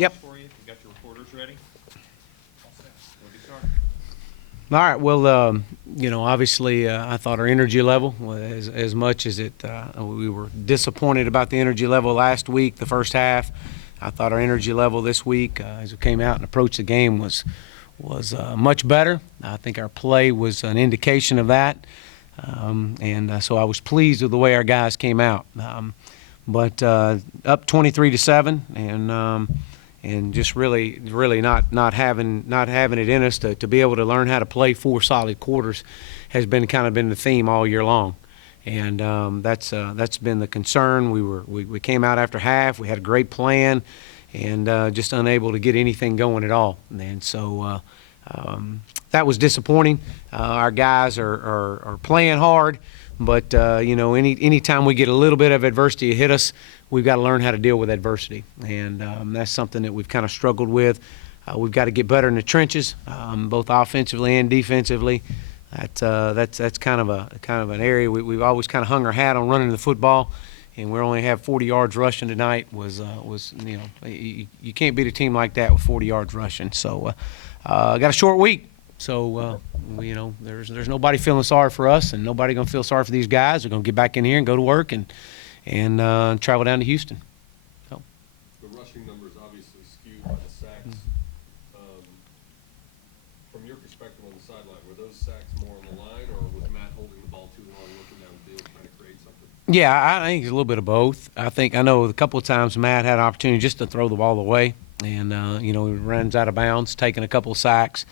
Yep. for you. We got your reporters ready. We'll get started. All right. Well, obviously, I thought our energy level, as much as we were disappointed about the energy level last week, the first half. I thought our energy level this week, as we came out and approached the game, was much better. I think our play was an indication of that, so I was pleased with the way our guys came out. But up 23-7, and just really not having it in us to be able to learn how to play 4 solid quarters has been the theme all year long, and that's been the concern. We came out after half, we had a great plan, and just unable to get anything going at all, and so that was disappointing. Our guys are playing hard, but any time we get a little bit of adversity hit us, we've got to learn how to deal with adversity, and that's something that we've kind of struggled with. We've got to get better in the trenches, both offensively and defensively. That's kind of an area we've always kind of hung our hat on running the football, and we only have 40 yards rushing tonight. You can't beat a team like that with 40 yards rushing. So got a short week. So, there's nobody feeling sorry for us, and nobody going to feel sorry for these guys. We're going to get back in here and go to work and travel down to Houston. So. The rushing numbers obviously skewed by the sacks. From your perspective on the sideline, were those sacks more on the line, or was Matt holding the ball too long, looking downfield, trying to create something? Yeah, I think it's a little bit of both. I know a couple of times Matt had an opportunity just to throw the ball away, and he runs out of bounds, taking a couple of sacks.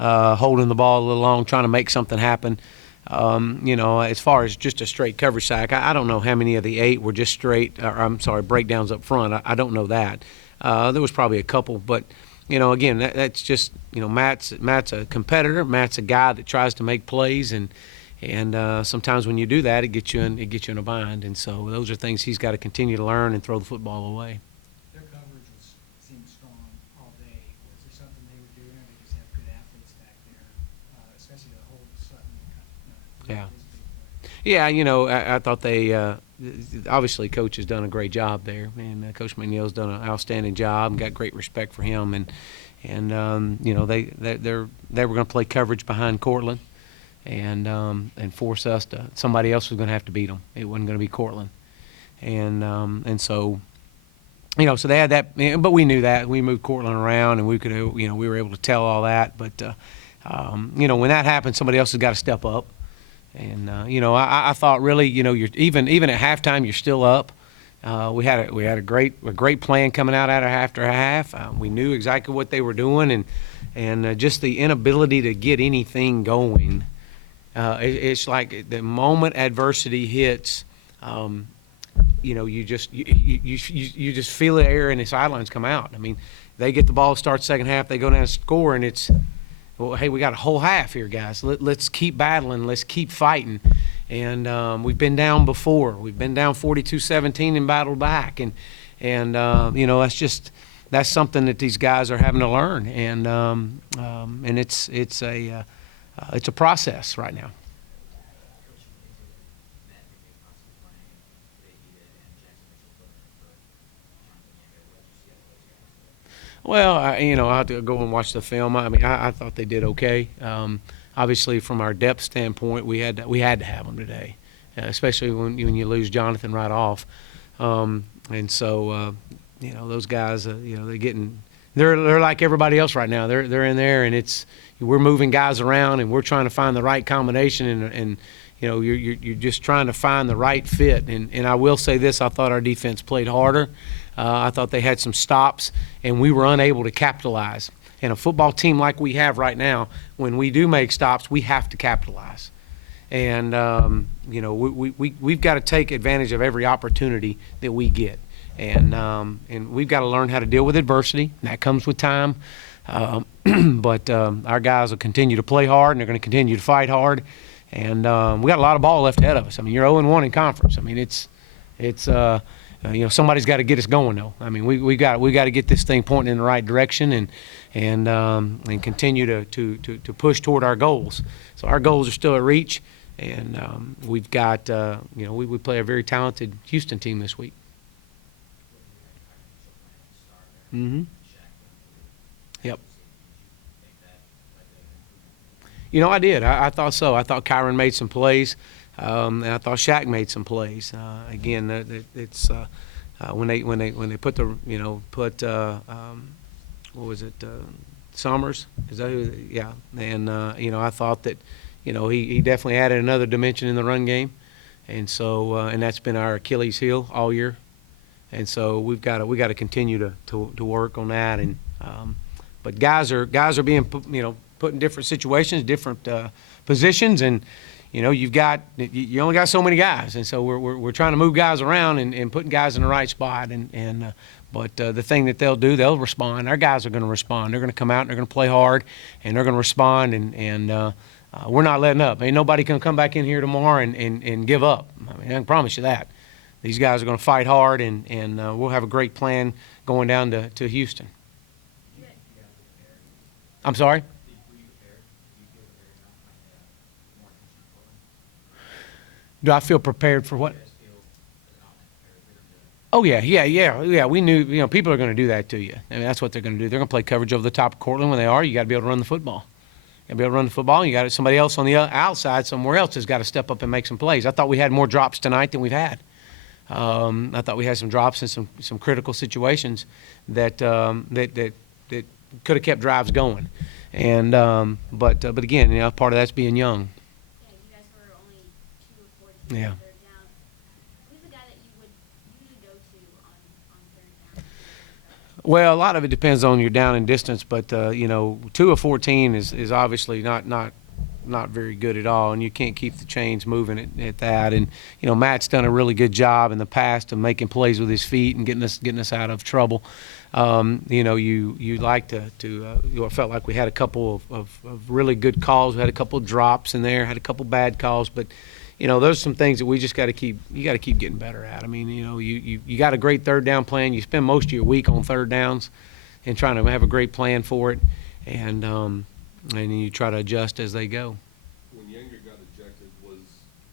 Holding the ball a little long, trying to make something happen. As far as just a straight coverage sack, I don't know how many of the 8 were just breakdowns up front. I don't know that. There was probably a couple, but again, that's just Matt's a competitor. Matt's a guy that tries to make plays, and sometimes when you do that, it gets you in a bind. And so those are things he's got to continue to learn and throw the football away. Their coverage seemed strong all day. Was there something they were doing, or they just have good athletes back there, especially the whole Sutton? Yeah, I thought they obviously Coach has done a great job there, and Coach McNeil's done an outstanding job and got great respect for him, and they were going to play coverage behind Cortland, and force us to somebody else was going to have to beat them. It wasn't going to be Cortland, and so. So they had that, but we knew that. We moved Cortland around, and we were able to tell all that. But, when that happens, somebody else has got to step up. And, I thought really, you're even at halftime, you're still up. We had a great plan coming out after half. We knew exactly what they were doing, and just the inability to get anything going. It's like the moment adversity hits. You just feel the air and the sidelines come out. I mean, they get the ball, start second half, they go down and score, and it's, well, hey, we got a whole half here, guys. Let's keep battling. Let's keep fighting. And we've been down before. We've been down 42-17 and battled back. And that's something that these guys are having to learn. And it's a process right now. Well, I have to go and watch the film. I mean, I thought they did okay. Obviously, from our depth standpoint, we had to have them today, especially when you lose Jonathan right off. And so, those guys, they're like everybody else right now. They're in there, and we're moving guys around, and we're trying to find the right combination, and you're just trying to find the right fit. And I will say this: I thought our defense played harder. I thought they had some stops, and we were unable to capitalize. And a football team like we have right now, when we do make stops, we have to capitalize. And we've got to take advantage of every opportunity that we get. And we've got to learn how to deal with adversity, and that comes with time. But our guys will continue to play hard, and they're going to continue to fight hard. And we got a lot of ball left ahead of us. I mean, you're 0-1 in conference. I mean, it's somebody's got to get us going though. I mean, we got to get this thing pointing in the right direction and continue to push toward our goals. So our goals are still at reach, and we've got we play a very talented Houston team this week. Mm-hmm. Yep. You know, I did. I thought so. I thought Kyron made some plays, and I thought Shaq made some plays. Again, it's when they put the what was it, Summers? Is that who? Yeah. And I thought that he definitely added another dimension in the run game, and so and that's been our Achilles heel all year, and so we got to continue to work on that. And but guys are being put in different situations, different positions, and you only got so many guys, and so we're trying to move guys around and putting guys in the right spot. But the thing that they'll respond. Our guys are going to respond. They're going to come out and they're going to play hard, and they're going to respond. And we're not letting up. Ain't nobody can come back in here tomorrow and give up. I mean, I can promise you that. These guys are going to fight hard, and we'll have a great plan going down to Houston. I'm sorry? Do I feel prepared for what? Oh, yeah. We knew, people are going to do that to you. I mean, that's what they're going to do. They're going to play coverage over the top of Cortland. When they are, you got to be able to run the football. You got to be able to run the football. You got somebody else on the outside somewhere else has got to step up and make some plays. I thought we had more drops tonight than we've had. I thought we had some drops in some critical situations that could have kept drives going. And but again, part of that's being young. Yeah, you guys were only 2 of 14 Yeah. on third down. Who's the guy that you would usually go to on third down? Well, a lot of it depends on your down and distance, but 2 of 14 is obviously not very good at all, and you can't keep the chains moving at that. And Matt's done a really good job in the past of making plays with his feet and getting us out of trouble. You like to felt like we had a couple of really good calls. We had a couple of drops in there, had a couple bad calls, but those are some things that we just got to keep getting better at. I mean, you got a great third down plan. You spend most of your week on third downs and trying to have a great plan for it, and you try to adjust as they go. When Younger got ejected,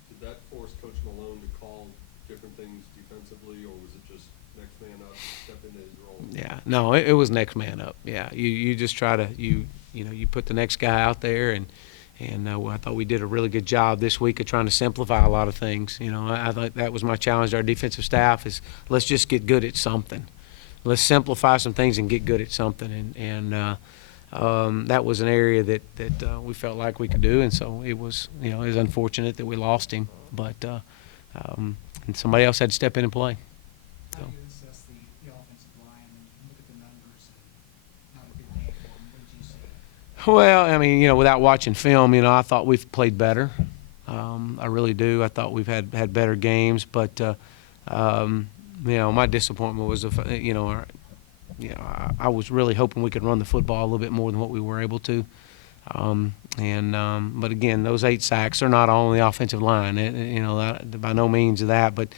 did that force Coach Malone to call different things defensively, or was it just next man up, step into his role? Yeah, no, it was next man up. Yeah, you just try to you put the next guy out there, and I thought we did a really good job this week of trying to simplify a lot of things. I thought that was my challenge to our defensive staff is let's just get good at something. Let's simplify some things and get good at something, and that was an area that we felt like we could do, and so it was unfortunate that we lost him, but and somebody else had to step in and play. How do you assess the offensive line and look at the numbers and not a good day for them? What did you see? Well, I mean, without watching film, I thought we've played better. I really do. I thought we've had better games, but my disappointment was I was really hoping we could run the football a little bit more than what we were able to. But again, those 8 sacks are not all on the offensive line. By no means of that. But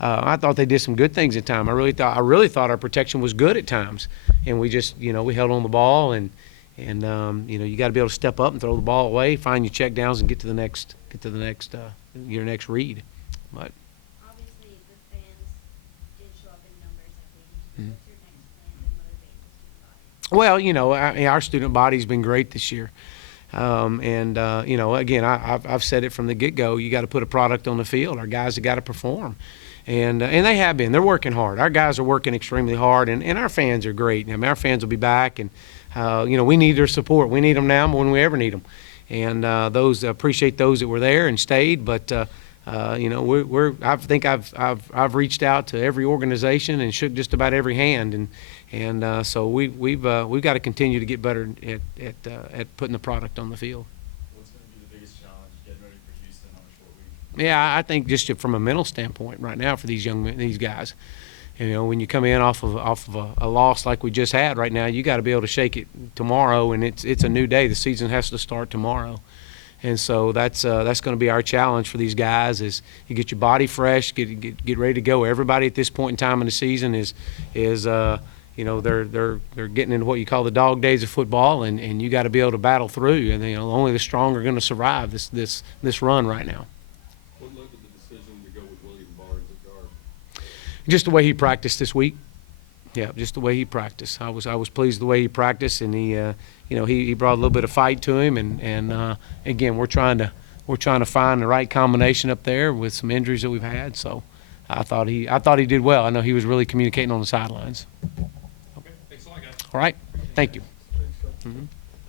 I thought they did some good things at times. I really thought our protection was good at times, and we just we held on the ball and you got to be able to step up and throw the ball away, find your check downs, and get to the next your next read. But Obviously, the fans did show up in numbers that week. What's your next plan to motivate the student body? well, our student body's been great this year. Again, I've said it from the get-go. You got to put a product on the field. Our guys have got to perform, and they have been. They're working hard. Our guys are working extremely hard, and our fans are great. I mean, our fans will be back, and we need their support. We need them now more than we ever need them, and appreciate those that were there and stayed. But I think I've reached out to every organization and shook just about every hand, and so we've got to continue to get better at putting the product on the field. What's going to be the biggest challenge getting ready for Houston on a short week? Yeah, I think just from a mental standpoint right now for these guys, when you come in off of a loss like we just had right now, you got to be able to shake it tomorrow, and it's a new day. The season has to start tomorrow. And so that's going to be our challenge for these guys is you get your body fresh, get ready to go. Everybody at this point in time in the season is they're getting into what you call the dog days of football, and you got to be able to battle through. And only the strong are going to survive this run right now. What led to the decision to go with William Barnes at guard? Just the way he practiced this week. Yeah, just the way he practiced. I was pleased the way he practiced, and he brought a little bit of fight to him, and again, we're trying to find the right combination up there with some injuries that we've had. So I thought he did well. I know he was really communicating on the sidelines. Okay, thanks a lot, guys. All right, thank you. Thanks, Coach. Mhm.